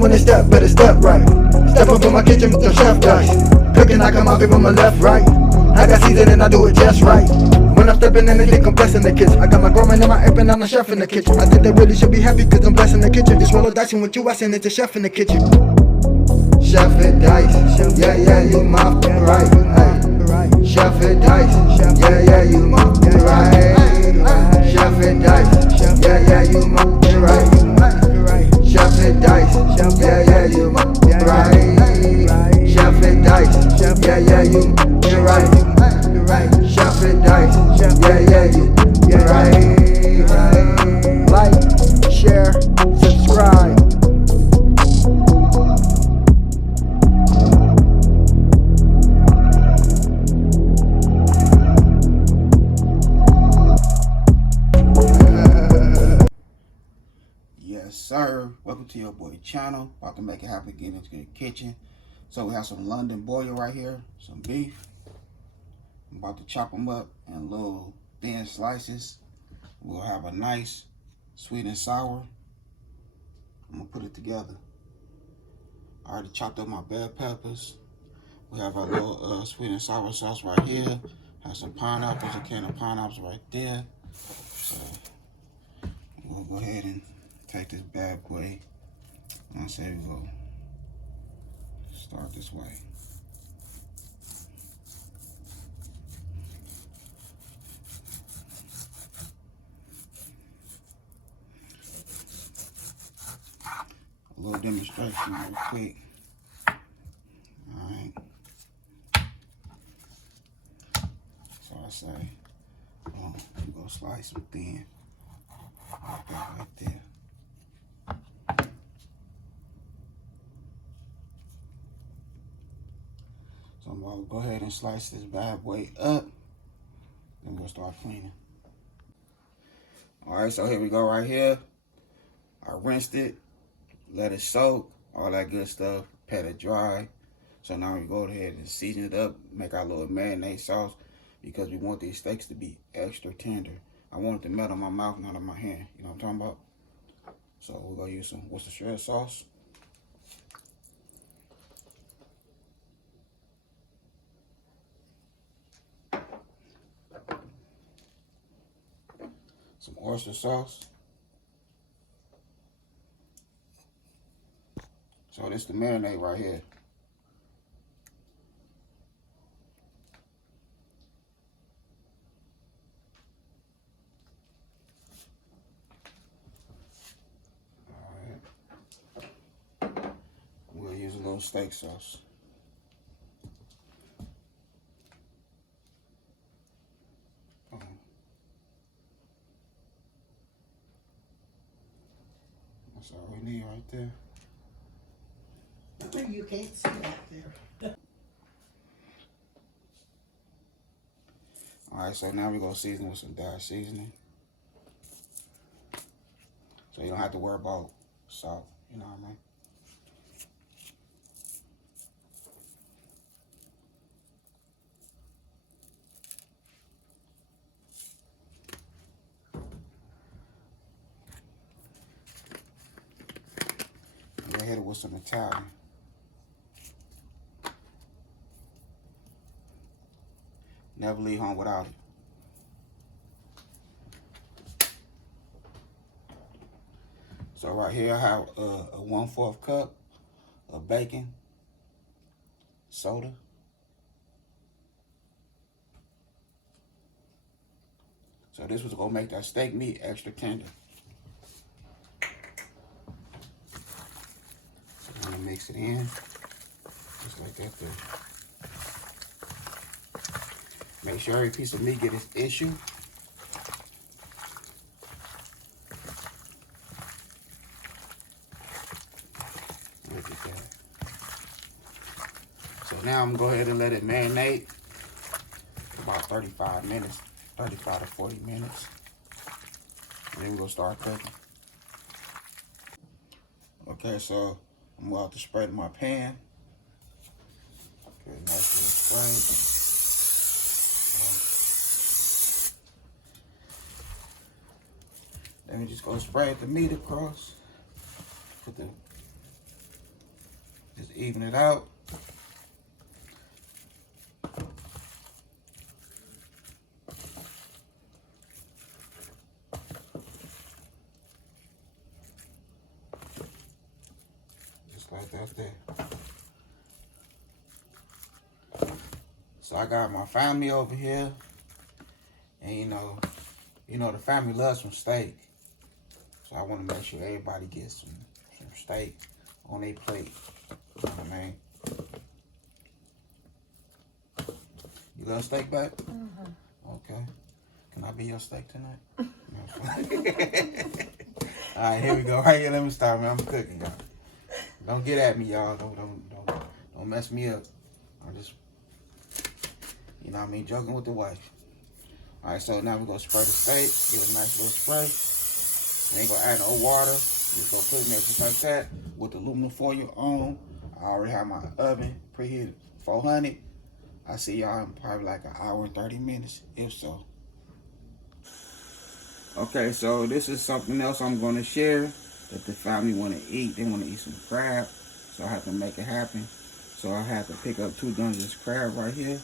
when they step, better step right. Step up in my kitchen with the chef dice. Cooking, I come out from my left, right. I got season and I do it just right. When I'm stepping in, they think I'm blessing the kitchen. I got my grandma and my apron, I'm the chef in the kitchen. I think they really should be happy cause I'm blessing the kitchen. This roll of dicing with you, I send it to chef in the kitchen. Chef and dice, yeah, yeah, you my right. Hey. Chef and dice, yeah, yeah, you my right. Chef and dice, yeah, yeah, you my right. Chef and dice, yeah, yeah, you my right. Chef and dice, yeah, yeah, you right. Chef and dice, yeah, yeah, you right. Like, share, subscribe. Yes, sir. Welcome to your boy channel. About to make it happen again into the kitchen. So we have some London boil right here, some beef. I'm about to chop them up in little thin slices. We'll have a nice sweet and sour. I'm gonna put it together. I already chopped up my bell peppers. We have our little sweet and sour sauce right here. Have some pineapples, a can of pineapples right there. So we'll go ahead and take this bad boy. And I say we'll start this way. A little demonstration real quick. Alright. So I say, we're gonna slice them thin. Like that right there. So I'm gonna go ahead and slice this bad boy up. Then we'll start cleaning. Alright, so here we go right here. I rinsed it, let it soak, all that good stuff, pat it dry. So now we go ahead and season it up, make our little marinade sauce because we want these steaks to be extra tender. I want it to melt on my mouth, not on my hand. You know what I'm talking about? So we're gonna use some Worcestershire sauce. Some oyster sauce. So this is the marinade right here. Alright. We'll use a little steak sauce. That's all we need right there. You can't see that there. Alright, so now we're going to season with some dry seasoning. So you don't have to worry about salt, you know what I mean? Go ahead with some Italian. Never leave home without it. So right here I have a 1/4 cup of bacon, soda, so this was gonna make that steak meat extra tender. So I'm gonna mix it in, just like that there. Make sure every piece of meat get its issue. Look at that. So now I'm gonna go ahead and let it marinate for about 35 minutes, 35 to 40 minutes. And then we're gonna start cooking. Okay, so I'm about to spread my pan. Okay, nice little spread. Then we just go spread the meat across. Put the Just even it out. Just like that there. So I got my family over here. And you know the family loves some steak. So I want to make sure everybody gets some steak on their plate. You know what I mean? You love steak, babe? Mm-hmm. Okay. Can I be your steak tonight? Alright, here we go. Right here, let me start, man. I'm cooking, y'all. Don't get at me, y'all. Don't mess me up. I'm just, you know what I mean, joking with the wife. Alright, so now we're gonna spray the steak. Give it a nice little spray. We ain't gonna add no water. Just gonna put it in there just like that with the aluminum foil on. I already have my oven preheated 400. I see y'all in probably like an hour and 30 minutes, if so. Okay, so this is something else I'm gonna share that the family wanna eat. They wanna eat some crab, so I have to make it happen. So I had to pick up 2 Dungeness crab right here.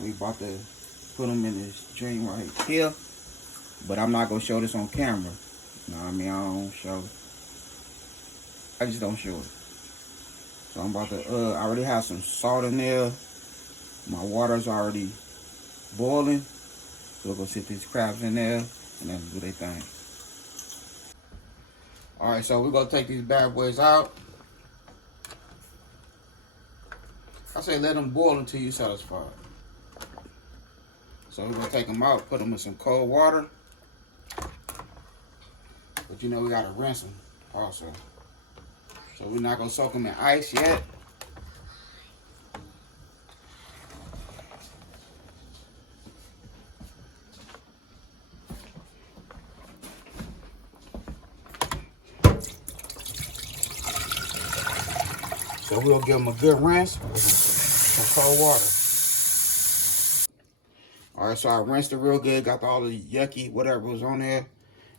We about to put them in this drain right here. But I'm not gonna show this on camera. You know what I mean? I just don't show it. So I'm about to, I already have some salt in there. My water's already boiling. So we're gonna sit these crabs in there and then do their thing. All right, so we're gonna take these bad boys out. I say let them boil until you're satisfied. So we're gonna take them out, put them in some cold water. But you know we gotta rinse them also. So we're not gonna soak them in ice yet. So we'll give them a good rinse with some cold water. All right, so I rinsed it real good, got all the yucky, whatever was on there.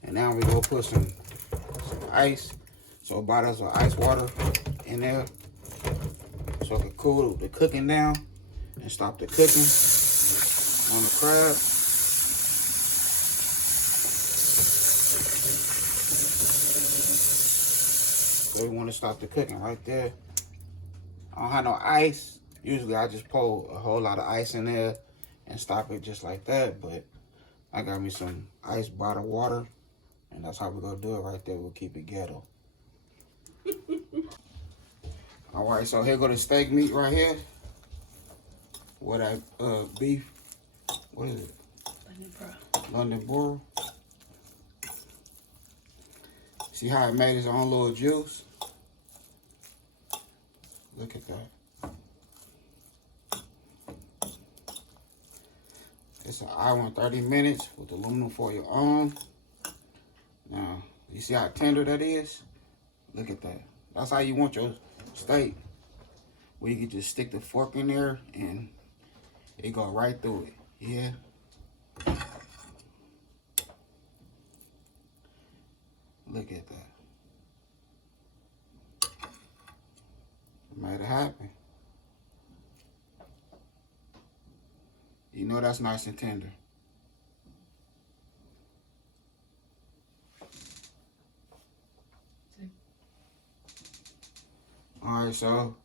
And now we're gonna put some ice. So bottles of ice water in there. So it can cool the cooking down and stop the cooking on the crab. So we wanna stop the cooking right there. I don't have no ice. Usually I just pour a whole lot of ice in there and stop it just like that. But I got me some ice bottle water. And that's how we're gonna do it right there. We'll keep it ghetto. All right, so here go the steak meat right here. What beef? What is it? London broil. See how it made its own little juice? Look at that. It's an hour and 30 minutes with aluminum foil on. Now, you see how tender that is? Look at that. That's how you want your steak. Where you can just stick the fork in there and it go right through it. Yeah. Look at that. Made it happen. You know that's nice and tender. All right, so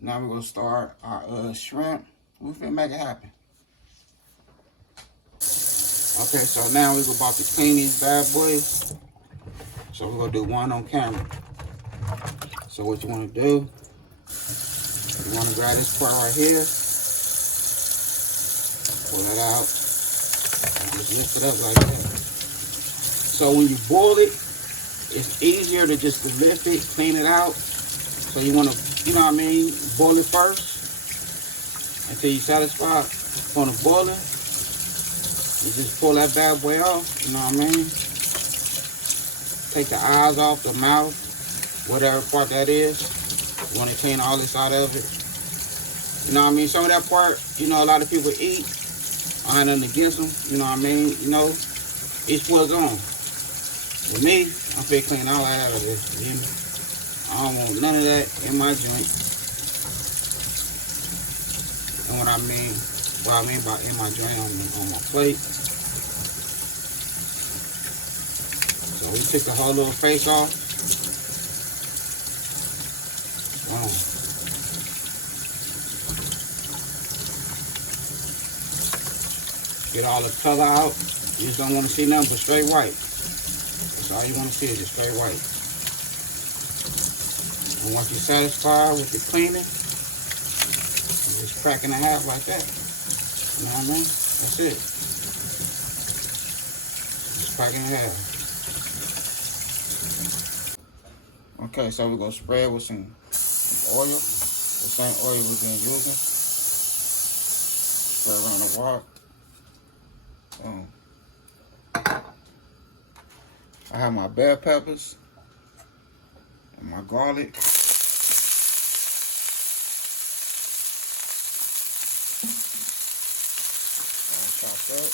now we're gonna start our shrimp. We're finna make it happen. Okay, so now we're about to clean these bad boys. So we're gonna do one on camera. So what you wanna do, you wanna grab this part right here, pull it out, and just lift it up like that. So when you boil it, it's easier to just lift it, clean it out. So you want to, you know what I mean, boil it first until you're satisfied. On the boiling, you just pull that bad boy off, you know what I mean? Take the eyes off, the mouth, whatever part that is. You want to clean all this out of it. You know what I mean? Some of that part, you know, a lot of people eat. I ain't nothing against them, you know what I mean? You know, each one's on. With me, I'm finna clean all that out of this, you know? I don't want none of that in my joint. And what I mean by in my joint, I mean on my plate. So we took the whole little face off. Get all the color out. You just don't want to see nothing but straight white. That's all you want to see is just straight white. And once you're satisfied with the cleaning, you just crack in half like that. You know what I mean? That's it. Just crack in half. Okay, so we're going to spray it with some oil. The same oil we've been using. Spray around the wok. I have my bell peppers and my garlic. All chopped up.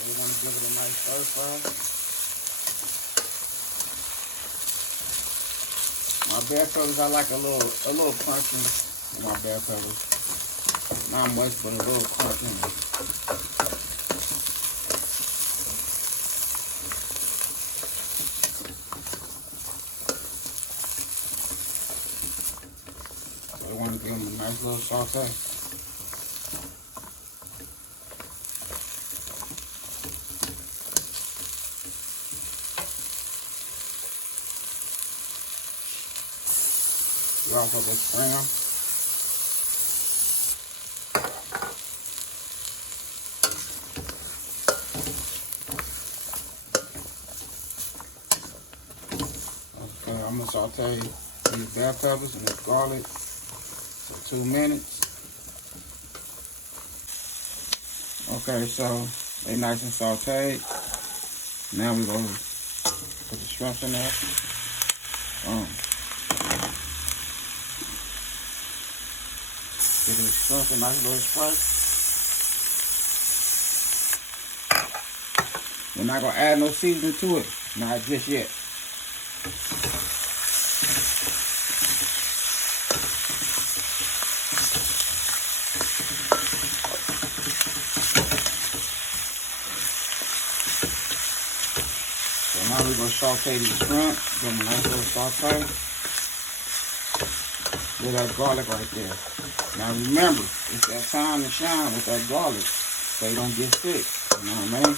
We want to give it a nice stir fry. My bell peppers, I like a little crunchy in my bell peppers. Not much, but a little crunchy. So I want to give them a nice little saute. You also get spray them. Okay, I'm gonna saute these bell peppers and this garlic for 2 minutes. Okay, so they nice and sauteed. Now we're gonna put the shrimp in there. Get this shrimp a nice little spray. We're not gonna add no seasoning to it, not just yet. So now we're gonna saute these shrimp, give them a nice little saute. With that garlic right there. Now remember, it's that time to shine with that garlic so you don't get sick. You know what I mean?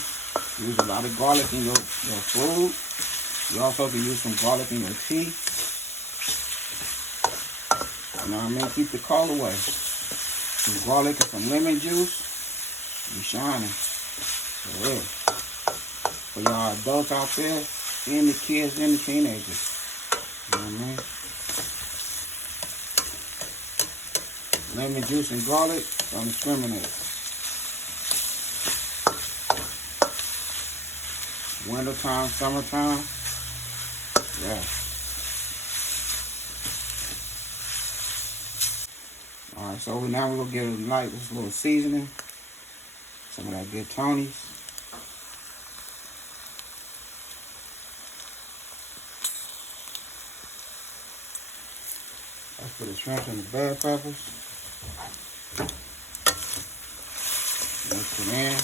Use a lot of garlic in your food. You also can use some garlic in your tea. You know what I mean? Keep the cold away. Some garlic and some lemon juice. You shining. For real. For y'all adults out there, and the kids and the teenagers. You know what I mean? Lemon juice and garlic, don't discriminate. Wintertime, summertime, yeah. Alright, so now we're gonna give it light this little seasoning. Some of that good Tony's. Let's put the shrimp and the bell peppers. Mix it in.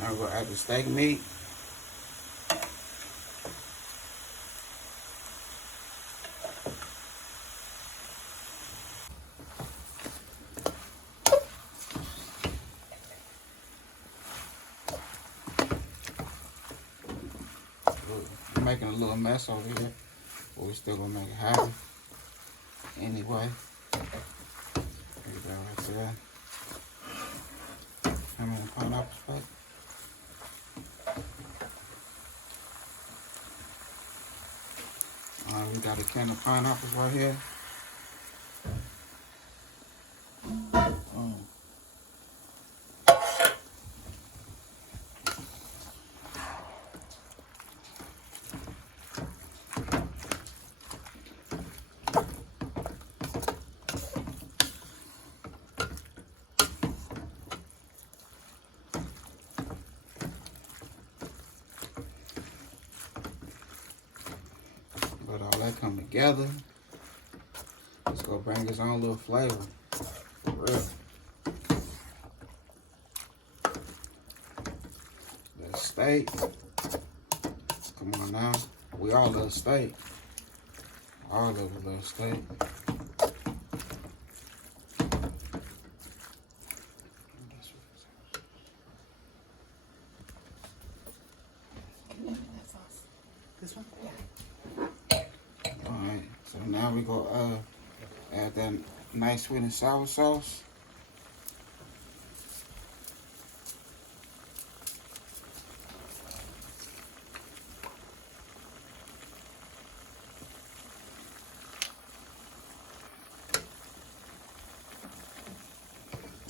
Now we're gonna add the steak meat. We're making a little mess over here, but we're still gonna make it happen anyway. There you go, right there. How many pineapples, right? We got a can of pineapples right here. that come together, it's gonna bring its own little flavor. For real. That steak. Come on now. We all love steak. All of us love steak. This one? Alright, so now we go add that nice sweet and sour sauce.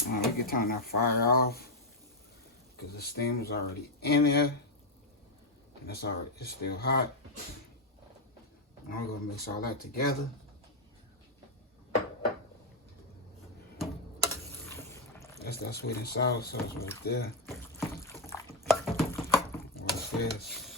We can turn that fire off because the steam is already in there and it's still hot. Now we're gonna mix all that together. That's that sweet and sour sauce right there. What's this?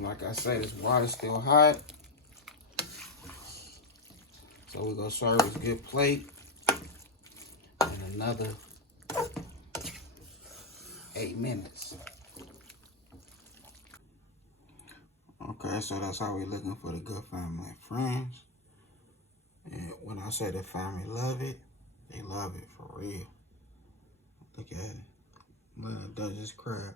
Like I said, this water's still hot. So we're gonna serve this good plate in another 8 minutes. Okay, so that's how we're looking for the good family and friends. And when I say the family love it, they love it for real. Look at it. Look at the Dungeness crab.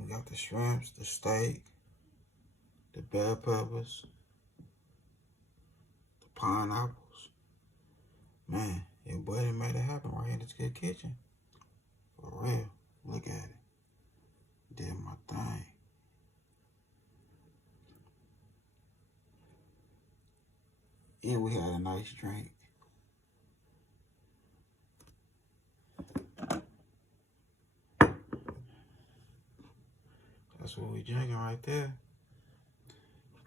We got the shrimps, the steak, the bell peppers, the pineapples. Man, your boy done made it happen right here in this good kitchen. For real. Look at it. Did my thing. And we had a nice drink. That's what we drinking right there.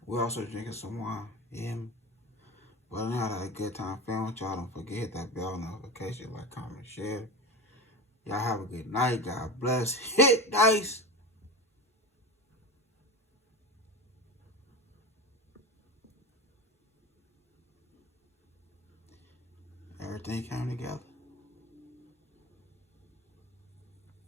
We also drinking some wine. Yeah. But I had a good time filming with y'all. Don't forget, hit that bell notification, like, comment, share. Y'all have a good night. God bless. Hit dice. Everything came together.